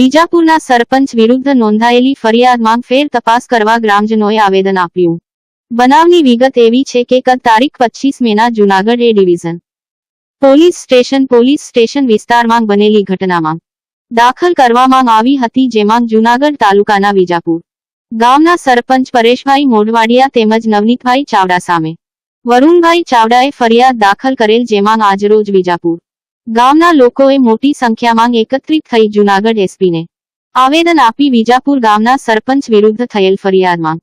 વિજાપુરના સરપંચ વિરુદ્ધ નોંધાયેલી ફરિયાદમાં ફેર તપાસ કરવા ગ્રામજનોએ આવેદન આપ્યું. બનાવની વિગત એવી છે કે ગત તારીખ પચીસ મેના Junagadh A division police station police station વિસ્તારમાં બનેલી ઘટનામાં દાખલ કરવામાં આવી હતી જેમાં જુનાગઢ તાલુકાના વિજાપુર ગામના સરપંચ પરેશભાઈ મોઢવાડિયા તેમજ નવનીતભાઈ ચાવડા સામે. વરુણભાઈ ચાવડાએ ફરિયાદ દાખલ કરેલ જેમાં આજરોજ વિજાપુર ગામના લોકોએ મોટી સંખ્યામાં એકત્રિત થઈ જૂનાગઢ એસપીને આવેદન આપી વિજાપુર ગામના સરપંચ વિરુદ્ધ થયેલ ફરિયાદમાં.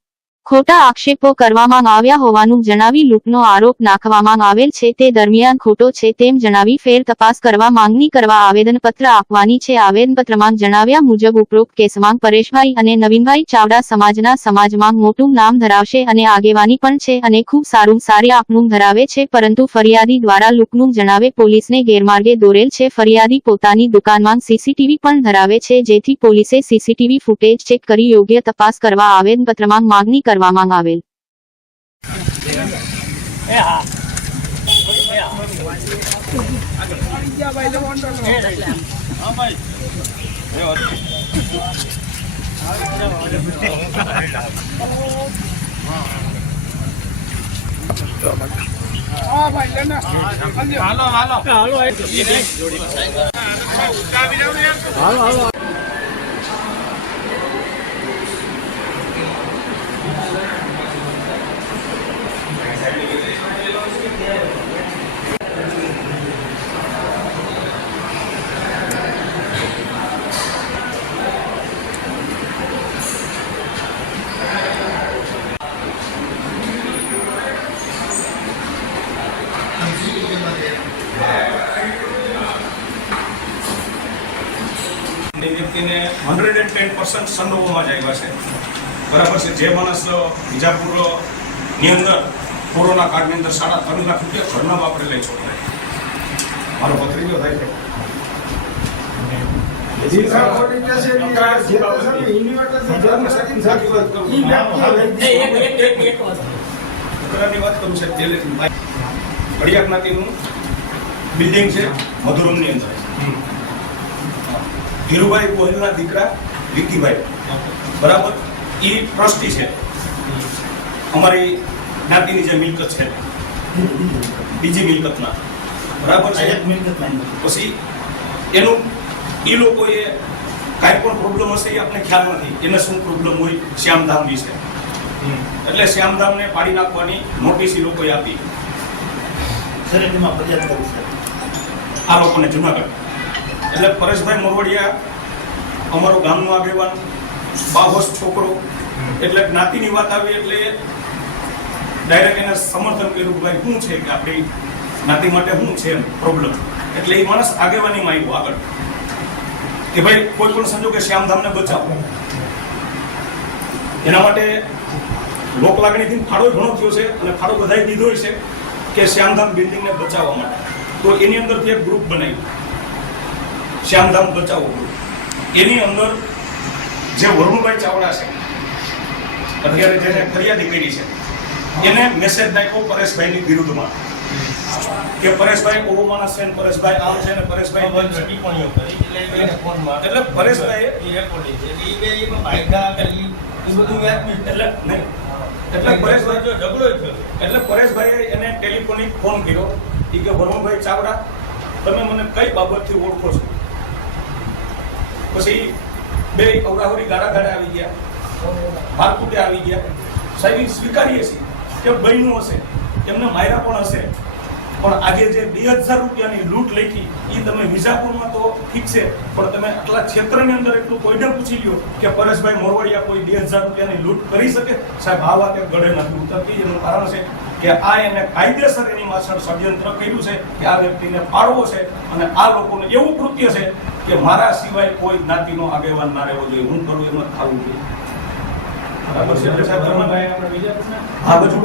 ખોટા આક્ષેપો કરવામાં આવ્યા હોવાનું જણાવી લૂંટનો આરોપ નાખવામાં આવેલ છે. તે દરમિયાન ખોટો છે તેમ જણાવી ફેર તપાસ કરવા માંગણી કરવા આવેદનપત્ર આપવાની છે. આવેદનપત્રમાં જણાવ્યા મુજબ ઉપરોક્ત કેસમાં પરેશભાઈ અને નવીનભાઈ ચાવડા સમાજના સમાજમાં મોટું નામ ધરાવશે અને આગેવાની પણ છે અને ખૂબ સારું સારી આપનું ધરાવે છે. પરંતુ ફરિયાદી દ્વારા લૂંટનું જણાવે પોલીસને ગેરમાર્ગે દોરેલ છે. ફરિયાદી પોતાની દુકાનમાં સીસીટીવી પણ ધરાવે છે જેથી પોલીસે સીસીટીવી ફૂટેજ ચેક કરી યોગ્ય તપાસ કરવા આવેદનપત્રમાં માંગણી કરવામાં આવેલ એ વ્યક્તિને હંડ્રેડ એન્ડ ટેન પર્સન્ટ સંડોવોમાં જ આવ્યા છે બરાબર છે જે માણસ વિજાપુરની અંદર કોરોના કાળની અંદર સાડા ત્રણ લાખ રૂપિયા ઘરના વાપરેલા છોકરા મારો ભત્રીજો થાય છે. બિલ્ડિંગ છે મધુરમની અંદર. ધીરુભાઈ ગોહિલના દીકરા વિકીભાઈ બરાબર? એ ટ્રસ્ટી છે. અમારી જ્ઞાતિની જે મિલકત છે બીજી મિલકતના બરાબર છે? પછી એનું એ લોકોએ કાંઈ પણ પ્રોબ્લેમ હશે એ આપણે ખ્યાલ નથી. એને શું પ્રોબ્લેમ હોય? શ્યામધામ વિશે. એટલે શ્યામધામને પાડી નાખવાની નોટિસ એ લોકોએ આપી. શરીરમાં ફરિયાદ કરું છે. આ લોકોને જુનાગઢ. એટલે પરેશભાઈ મોરવડિયા અમારો ગામનો આગેવાન બાહોશ છોકરો. એટલે જ્ઞાતિની વાત આવી એટલે ડાયરેક્ટ એને સમર્થન કર્યું ભાઈ શું છે કે આપણી જ્ઞાતિ માટે શું છે એમ પ્રોબ્લેમ એટલે એ માણસ આગેવાનીમાં આવ્યો આગળ. કે ભાઈ કોઈ પણ સંજોગે શ્યામધામને બચાવો. એના માટે લોક લાગણીથી ફાળો ઘણો થયો છે અને ફાળો બધાએ દીધો છે કે શ્યામધામ બિલ્ડિંગને બચાવવા માટે. તો એની અંદરથી એક ગ્રુપ બનાવ્યું. શ્યામધામ બચાવો ગ્રુપ એની અંદર જે વરુણભાઈ ચાવડા છે, અત્યારે જેને ફરિયાદી કરી છે એને મેસેજ નાખ્યો પરેશભાઈની વિરુદ્ધમાં. કે પરેશભાઈ ઓવો માણસ છે ને પરેશભાઈ આમ છે ને પરેશભાઈ પણ ટિપ્પણીઓ કરી એટલે એને ફોનમાં એટલે પરેશભાઈ એ રેકોર્ડિંગ છે. એ બે એમાં ભાગ્યા કે ઈ ઈ બધું. એટલે નહીં. એટલે પરેશભાઈ જો ઝઘડો થયો. એટલે પરેશભાઈએ એને ટેલિફોનિક ફોન કર્યો. એ કે વરુણભાઈ ચાવડા તમે મને કઈ બાબતથી ઓળખો છો? પછી બે અવરાવરી ગાડા ગાડા આવી ગયા. મારકુટે આવી ગયા. સાહેબ સ્વીકારીએ છીએ. કે બહેનો હશે, એમને માયરા પણ હશે. પણ આજે જે બે હજાર રૂપિયાની લૂંટ લખી એ તમે વિજાપુરમાં તો ઠીક છે, પણ તમે આટલા ક્ષેત્રની અંદર એટલું કોઈને પૂછી લ્યો કે પરેશભાઈ મોરવાડિયા કોઈ બે હજાર રૂપિયાની લૂંટ કરી શકે? સાહેબ, આ વાત ગળે નથી ઉતરતી, એનું કારણ છે કે આ એને કાયદેસર એની પાછળ ષડયંત્ર કર્યું છે કે આ વ્યક્તિને પાડવો છે અને આ લોકોને એવું કૃત્ય છે કે મારા સિવાય કોઈ જ્ઞાતિનો આગેવાન ના રહેવો જોઈએ. હું કરું એમ જ થવું જોઈએ બરાબર છે એટલે સાહેબ ધર્મભાઈ આપણે બીજા હા બધું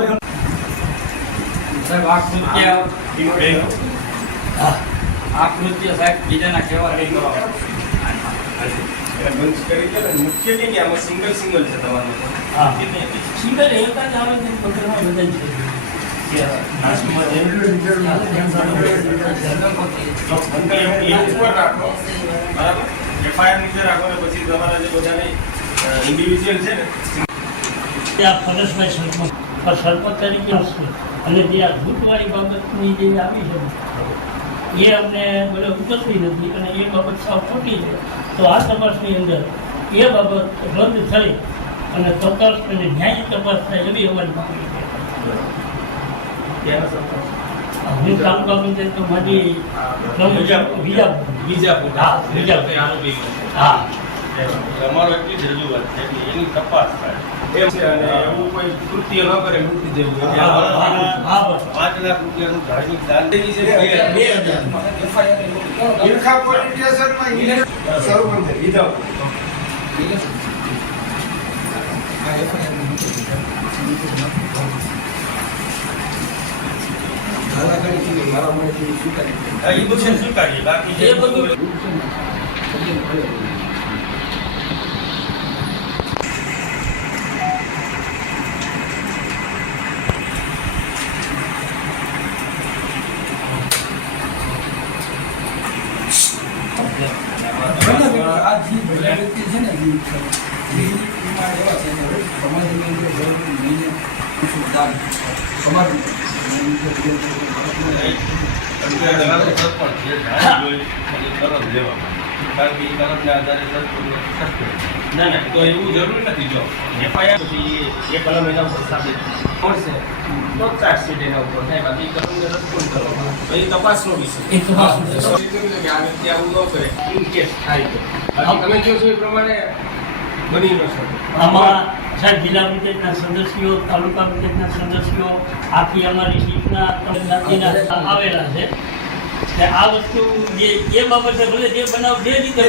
ભાઈ નીચે રાખો ને પછી તમારા જે બધાને ઇન્ડિવિજ્યુઅલ છે ને ત્યાં ફરસભાઈ સરપંચ સરપંચ તરીકે હશે અને જે આ ભૂતવાળી બાબતની જે આવી છે એ અમને બોલે ઉતરતી નથી અને એ બાબત સાવ ખોટી છે. તો આ તપાસની અંદર એ બાબત રદ થઈ અને તપાસ અને ન્યાય તપાસ થાય એવી અમારી માંગણી છે. હું તાલુકા પંચાયત તો મારી વિજાપુર. હા, વિજાપુર. હા. અમારો એટલી જ રજૂઆત છે એની તપાસ થાય. એમ છે અને એવું કોઈ કૃત્ય ન કરે હા, બસ. પાંચ લાખ રૂપિયાનું ધાર્મિક દાન. છે બે હજાર. ઈરખા પોલીસ સ્ટેશનમાં. વિજાપુર એ બધું બાકી આ જે વ્યક્તિ છે ને એવા કે સમાજની અંદર ઘણા સરપંચ છે જાણી જોઈ અને તરત લેવા કારણ કે તરતના આધારે સરપંચને સસ્પેન્ડ. ના ના તો એવું જરૂરી નથી જો. એફઆઈઆર એ કલમ એના ઉપર સાબિત પડશે તો ચાર્જશીટ એના ઉપર થાય. બાકી કલમને રદ કોણ કરવાનો તો એ તપાસનો વિષય. એ તપાસનો વિષય. કે આ વ્યક્તિ આવું ન કરે ઇન કેસ થાય તો. તમે છો એ પ્રમાણે બની ન શકે. આમાં સાહેબ જિલ્લા પંચાયતના સદસ્યો તાલુકા પંચાયતના સદસ્યો આખી અમારી સીટના આવેલા છે. આ વસ્તુ એ બાબતે ભલે જે બનાવ જે રીતે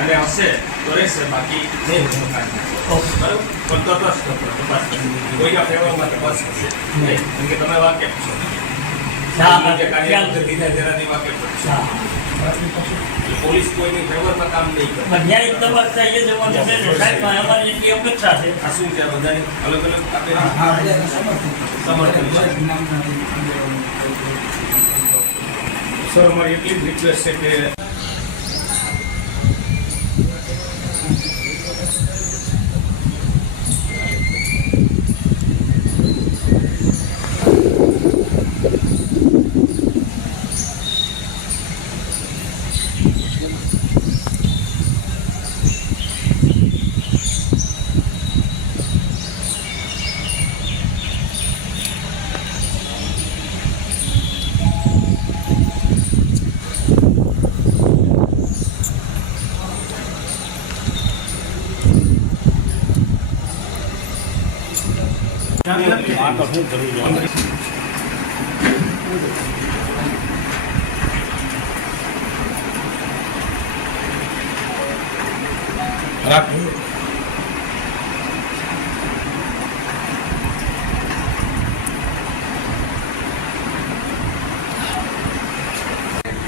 અને હશે તો રહેશે બાકી તપાસ કોઈના ફેવરમાં તપાસ થશે નહીં કેમ કે તમે વાકેફ છો. પોલીસ કોઈની ફેવરમાં કામ નહીં કરે. ન્યાયિક તપાસ થાય એ જવાનું છે. સાહેબ અમારી એટલી અપેક્ષા છે. આ શું છે બધાની? અલગ અલગ આપેલી? સર મારી એટલી જ રિક્વેસ્ટ છે કે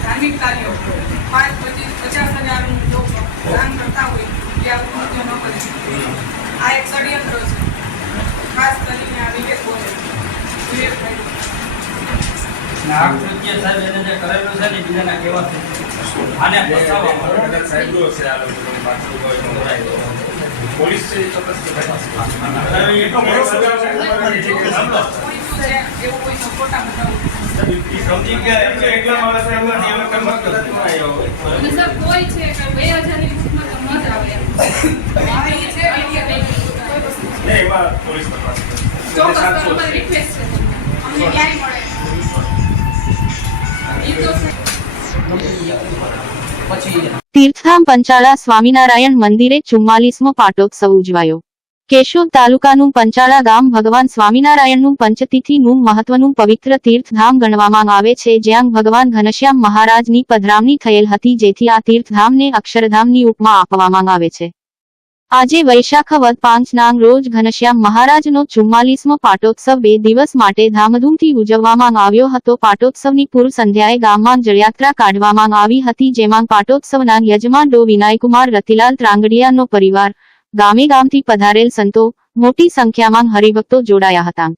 ધાર્મિક કાર્યો પાંચ પચીસ, પચાસ હજારનું દાન કરતા હોય ત્યાં કૃત્ય ન કરી. આ એક ષડયંત્ર છે. ખાસ કરીને આ વિવેક બોલે આ કૃત્ય સાહેબ એને જે કરેલું છે ને બીજાના કહેવાથી આને ફસાવવા માટે કદાચ આ લોકો પાછું હોય. પોલીસ છે છે. કોઈ છે બે હજારની છે બુકમાં તો ન આવે. તીર્થધામ પંચાળા સ્વામિનારાયણ મંદિરે ચુમ્માલીસમો પાટોત્સવ ઉજવાયો. કેશોદ તાલુકાનું પંચાળા ગામ ભગવાન સ્વામિનારાયણનું પંચતિથિનું મહત્વનું પવિત્ર તીર્થધામ ગણવામાં આવે છે, જ્યાં ભગવાન ઘનશ્યામ મહારાજની પધરામણી થયેલ હતી, જેથી આ તીર્થધામને અક્ષરધામની ઉપમા આપવામાં આવે છે. આજે વૈશાખ વદ પાંચના રોજ ઘનશ્યામ મહારાજનો ચુમ્માલીસમો પાટોત્સવ બે દિવસ માટે ધામધૂમથી ઉજવવામાં આવ્યો હતો. પાટોત્સવની પૂર્વ સંધ્યાએ ગામમાં જળયાત્રા કાઢવામાં આવી હતી, જેમાં પાટોત્સવના યજમાન ડો. વિનાયકુમાર રતિલાલ ત્રાંગડિયાનો પરિવાર ગામે ગામથી પધારેલ સંતો મોટી સંખ્યામાં હરિભક્તો જોડાયા હતા.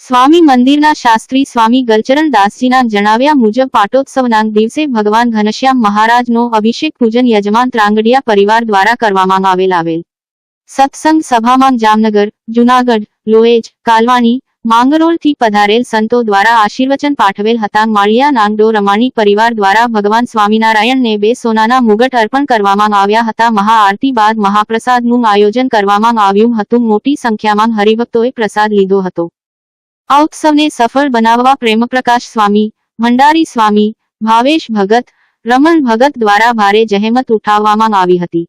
સ્વામી મંદિરના શાસ્ત્રી સ્વામી ગલચરણ દાસજીના જણાવ્યા મુજબ પાટોત્સવના દિવસે ભગવાન ઘનશ્યામ મહારાજનો અભિષેક પૂજન યજમાન ત્રાંગડિયા પરિવાર દ્વારા કરવામાં આવેલ આવેલ. સત્સંગ સભામાં જામનગર, જુનાગઢ, લોએજ, કાલવાણી, માંગરોળથી પધારેલ સંતો દ્વારા આશીર્વચન પાઠવેલ હતા. માળિયા નાંગડો રમાણી પરિવાર દ્વારા ભગવાન સ્વામિનારાયણને બે સોનાના મુગટ અર્પણ કરવામાં આવ્યા હતા. મહાઆરતી બાદ મહાપ્રસાદનું આયોજન કરવામાં આવ્યું હતું. મોટી સંખ્યામાં હરિભક્તોએ પ્રસાદ લીધો હતો. આ ઉત્સવને સફળ બનાવવા પ્રેમપ્રકાશ સ્વામી ભંડારી સ્વામી, ભાવેશ ભગત, રમણ ભગત દ્વારા ભારે જહેમત ઉઠાવવામાં આવી હતી.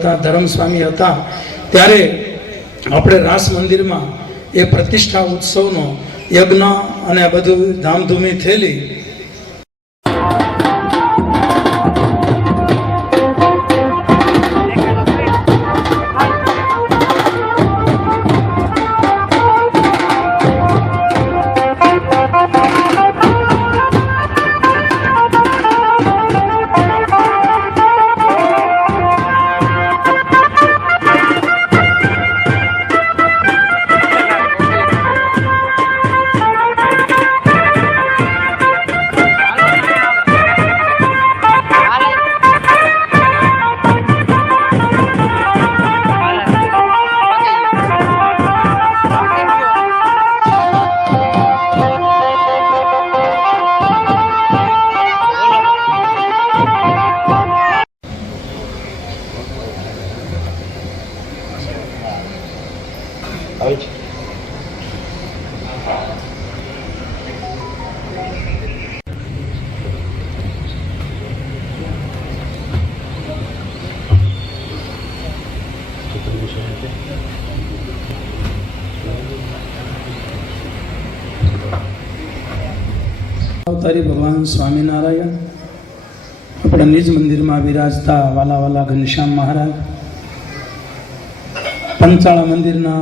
હતા ધર્મ સ્વામી હતા, ત્યારે આપણે રાસ મંદિરમાં એ પ્રતિષ્ઠા ઉત્સવનો યજ્ઞ અને બધું ધામધૂમી થયેલી ભગવાન સ્વામિનારાયણ. આપણા નિજ મંદિરમાં બિરાજતા વાલા વાલા ઘનશ્યામ મહારાજ. પંચાળા મંદિરના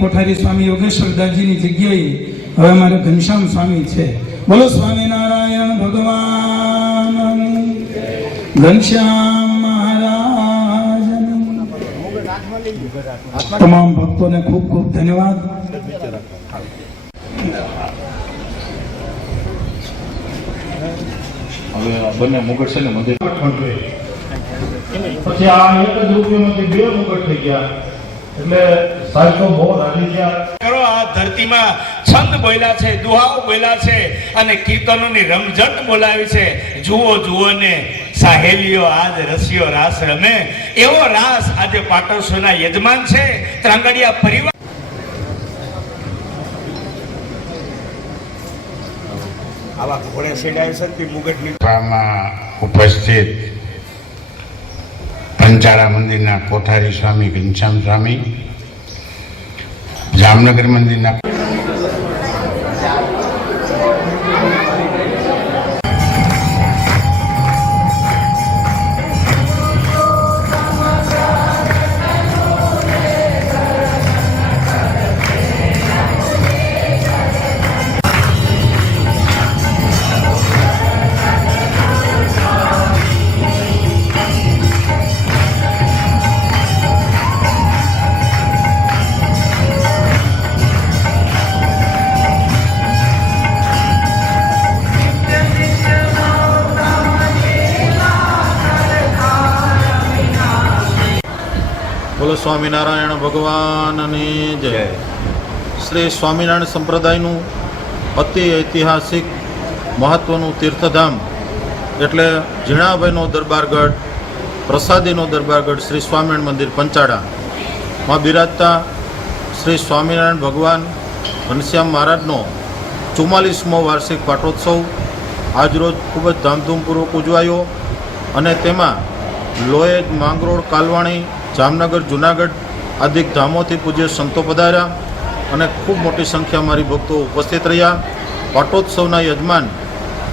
કોઠારી સ્વામી યોગેશ્વર દાસજીની જગ્યાએ હવે અમારે ઘનશ્યામ સ્વામી છે. બોલો સ્વામિનારાયણ ભગવાન. ઘનશ્યામ મહારાજ. તમામ ભક્તોને ખૂબ ખૂબ ધન્યવાદ હવે આ બંને મુગટ છે ને મંદિર. પછી આ એક જ રૂપિયામાંથી બે મુગટ થઈ ગયા. એટલે સાહેબ બહુ રાજી ગયા કરો આ ધરતીમાં છંદ બોલ્યા છે દુહાઓ બોલ્યા છે અને કીર્તનોની રમઝટ બોલાવી છે. જુઓ જુઓ ને સાહેલીઓ આજ રસિયો રાસ રમે. એવો રાસ આજે પાટોત્સવના યજમાન છે ત્રાંગડિયા પરિવાર આવા ઘોડે સેડાય છે મુગટની સભામાં ઉપસ્થિત પંચાળા મંદિરના કોઠારી સ્વામી, ઘનશ્યામ સ્વામી, જામનગર મંદિરના બોલો સ્વામિનારાયણ ભગવાનની જય. શ્રી સ્વામિનારાયણ સંપ્રદાયનું અતિ ઐતિહાસિક મહત્વનું તીર્થધામ એટલે ઝીણાભાઈનો દરબારગઢ પ્રસાદીનો દરબારગઢ શ્રી સ્વામિનારાયણ મંદિર પંચાળામાં બિરાજતા શ્રી સ્વામિનારાયણ ભગવાન ઘનશ્યામ મહારાજનો ચુમ્માલીસમો વાર્ષિક પાટોત્સવ આજરોજ ખૂબ જ ધામધૂમપૂર્વક ઉજવાયો અને તેમાં લોહેજ માંગરોળ કાલવાણી જામનગર, જુનાગઢ આદિક ધામોથી પૂજ્ય સંતો પધાર્યા અને ખૂબ મોટી સંખ્યા મારી ભક્તો ઉપસ્થિત રહ્યા. પાટોત્સવના યજમાન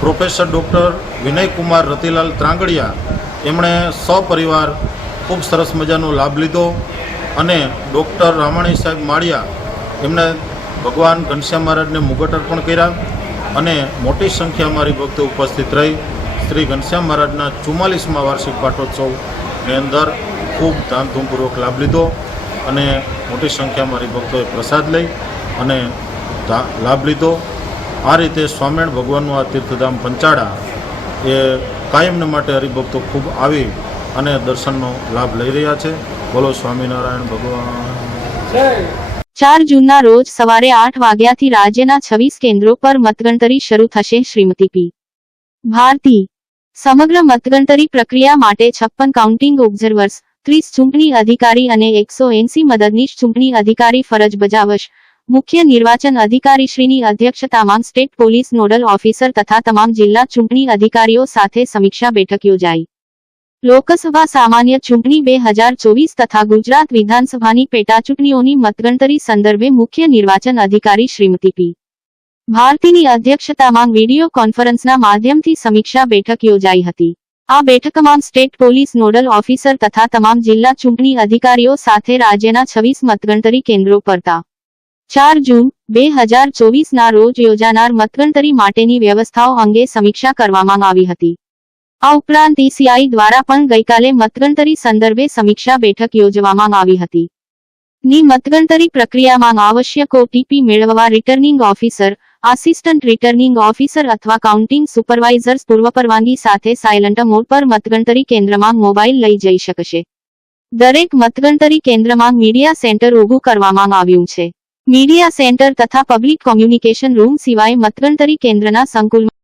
પ્રોફેસર ડૉક્ટર વિનયકુમાર રતિલાલ ત્રાંગડિયા એમણે સપરિવાર ખૂબ સરસ મજાનો લાભ લીધો અને ડૉક્ટર રામાણી સાહેબ માળિયા એમણે ભગવાન ઘનશ્યામ મહારાજને મુગટ અર્પણ કર્યા અને મોટી સંખ્યા મારી ભક્તો ઉપસ્થિત રહી. શ્રી ઘનશ્યામ મહારાજના ચુમ્માલીસમાં વાર્ષિક પાટોત્સવની અંદર ખૂબ ધામધૂમપૂર્વક લાભ લીધો અને મોટી સંખ્યામાં હરિભક્તોએ પ્રસાદ લઈ અને લાભ લીધો. આ રીતે સ્વામિનારાયણ ભગવાનનું આ તીર્થધામ પંચાળા એ કાયમને માટે હરિભક્તો ખૂબ આવી અને દર્શનનો લાભ લઈ રહ્યા છે. બોલો સ્વામિનારાયણ ભગવાન. ચાર જૂનના રોજ સવારે આઠ વાગ્યાથી રાજ્યના છવ્વીસ કેન્દ્રો પર મતગણતરી શરૂ થશે શ્રીમતી પી. ભારતી. સમગ્ર મતગણતરી પ્રક્રિયા માટે છપ્પન કાઉન્ટિંગ ઓબ્ઝર્વર્સ ત્રીસ ચૂંટણી અધિકારી અને એકસો એંસી મદદનીશ ચૂંટણી અધિકારી ફરજ બજાવશ. મુખ્ય નિર્વાચન અધિકારીશ્રીની અધ્યક્ષતામાં સ્ટેટ પોલીસ નોડલ ઓફિસર તથા તમામ જિલ્લા ચૂંટણી અધિકારીઓ સાથે સમીક્ષા બેઠક યોજાઈ. લોકસભા સામાન્ય ચૂંટણી બે હજાર ચોવીસ તથા ગુજરાત વિધાનસભાની પેટાચૂંટણીઓની મતગણતરી સંદર્ભે મુખ્ય નિર્વાચન અધિકારી શ્રીમતી પી. ભારતીની અધ્યક્ષતામાં વીડિયો કોન્ફરન્સના માધ્યમથી સમીક્ષા બેઠક યોજાઈ હતી. આ બેઠકમાં સ્ટેટ પોલીસ નોડલ ઓફિસર તથા તમામ જિલ્લા ચૂંટણી અધિકારીઓ સાથે રાજ્યના છવ્વીસ મતગણતરી કેન્દ્રો પરતા. ચાર જૂન, બે હજાર ચોવીસના રોજ યોજાનાર મતગણતરી માટેની વ્યવસ્થાઓ અંગે સમીક્ષા કરવામાં આવી હતી. આ ઉપરાંત ઈસીઆઈ દ્વારા પણ ગઈકાલે મતગણતરી સંદર્ભે સમીક્ષા બેઠક યોજવામાં આવી હતી. ની મતગણતરી પ્રક્રિયામાં આવશ્યક ઓટીપી મેળવવા returning officer assistant returning officer અથવા કાઉન્ટિંગ સુપરવાઇઝર્સ પૂર્વ પરવાનગી સાથે સાયલન્ટ મોડ પર મતગણતરી કેન્દ્રમાં મોબાઈલ લઈ જઈ શકશે. દરેક મતગણતરી કેન્દ્રમાં મીડિયા સેન્ટર ઊભું કરવામાં આવ્યું છે. મીડિયા સેન્ટર તથા પબ્લિક કોમ્યુનિકેશન રૂમ સિવાય મતગણતરી કેન્દ્રના સંકુલમાં